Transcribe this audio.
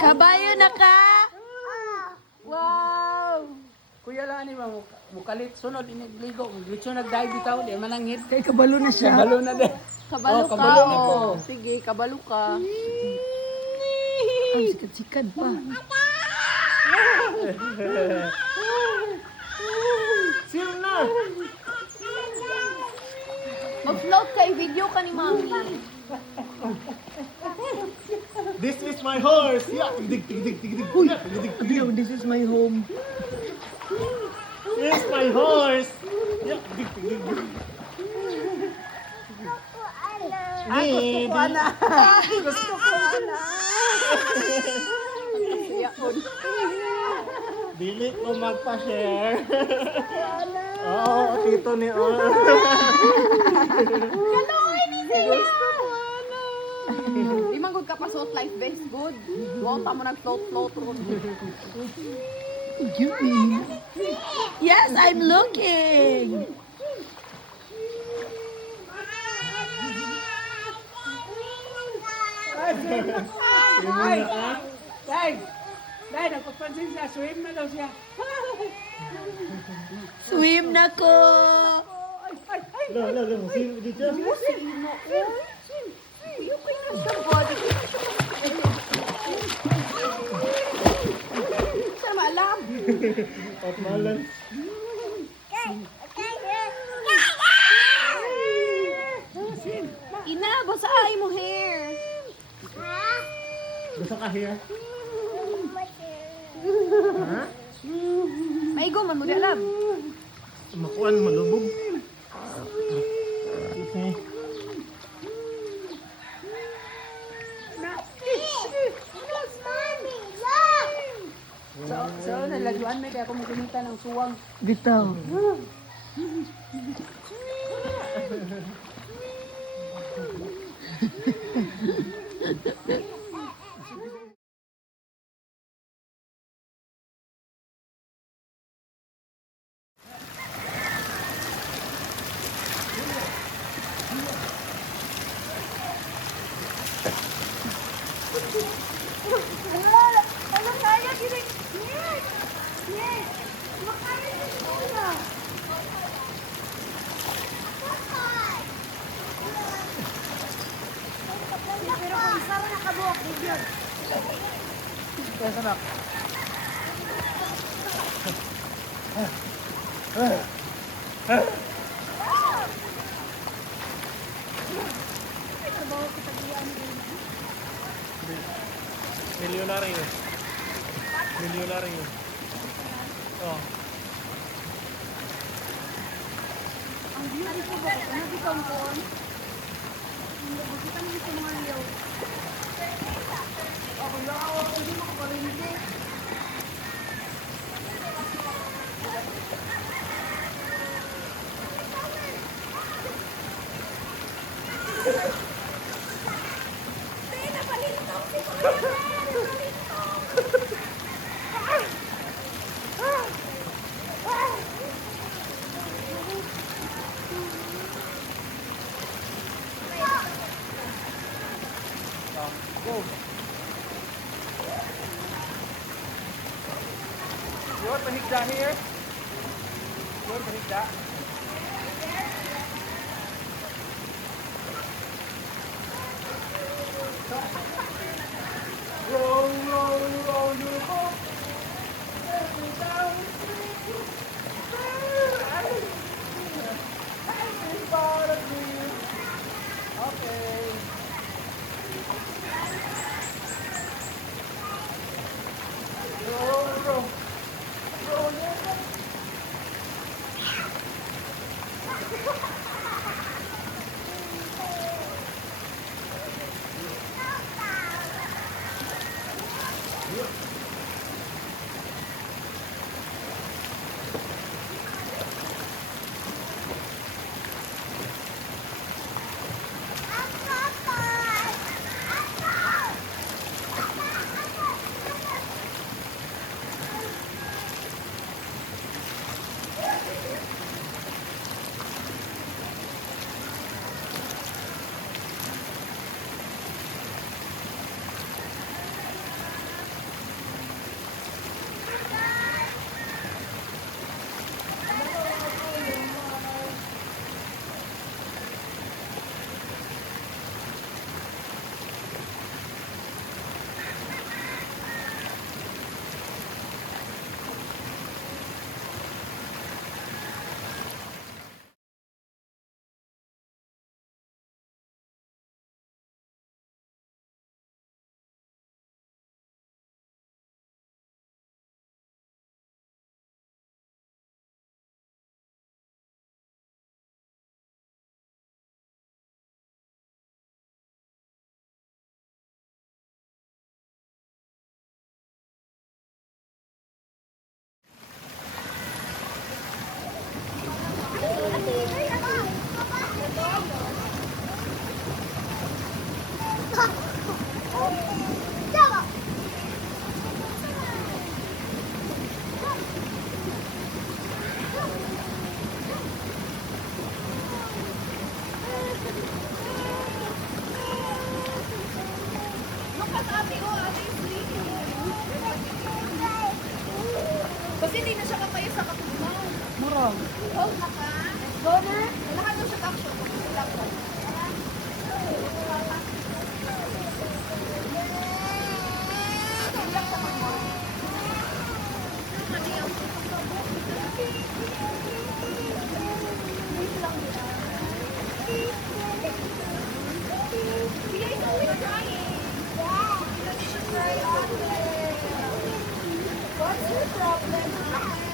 Kabayo na ka? Wow! Kuya lang ni mukalit sunod inigligo. Dito nagdive bitaw di manangit. Kay kabalo na siya. Kabalo na din. Kabalo Oh, ka. kabalo na ko. Oh. Sige, kabalo ka. Ang sikat-sikat pa. Sino na? Mag-float kay video ka ni Mami. This is my horse. Yeah, tigdig, tigdig, tigdig. Yeah, tigdig, tigdig. Yo, this is my home. This is my horse. Yeah, tigdig, tigdig. Ako Ana. Dili ko magpa-share. Oo, tito ni Or. Di man good ka pa suot life vest good. Wow, tamo nag-float-float ron. Yummy. Yes, I'm looking. Ay! Dai! Dai, nagpapansin siya. Swim na daw siya. Swim na ko. Lo, lo, lo. Sino dito? Sana maalam. At malan. Ina, basa ay mo hair. Gusto ka here? Ha? Maigo man mo di alam. Makuan, malubog. Okay. So, nalaguan may kaya kumukunita ng suwang. Bitaw. Kaya sana. Milyonaryo. Milyonaryo. Oh. Ang hari ko ba? Ano di kampon? Kita mo sa mga liyaw. Ako lang ako, hindi mo kapalindi. You want mahigda here? You want mahigda? Roll, roll, roll your boat. Every down the street. Every part of you. Okay. Roll, roll. Roll your boat. ate, oh, ate is sleeping. Kasi hindi na siya kapaya sa katulong. Murong. Hold na ka. Go na. Kailangan daw siya action. Wala ko. What's your problem?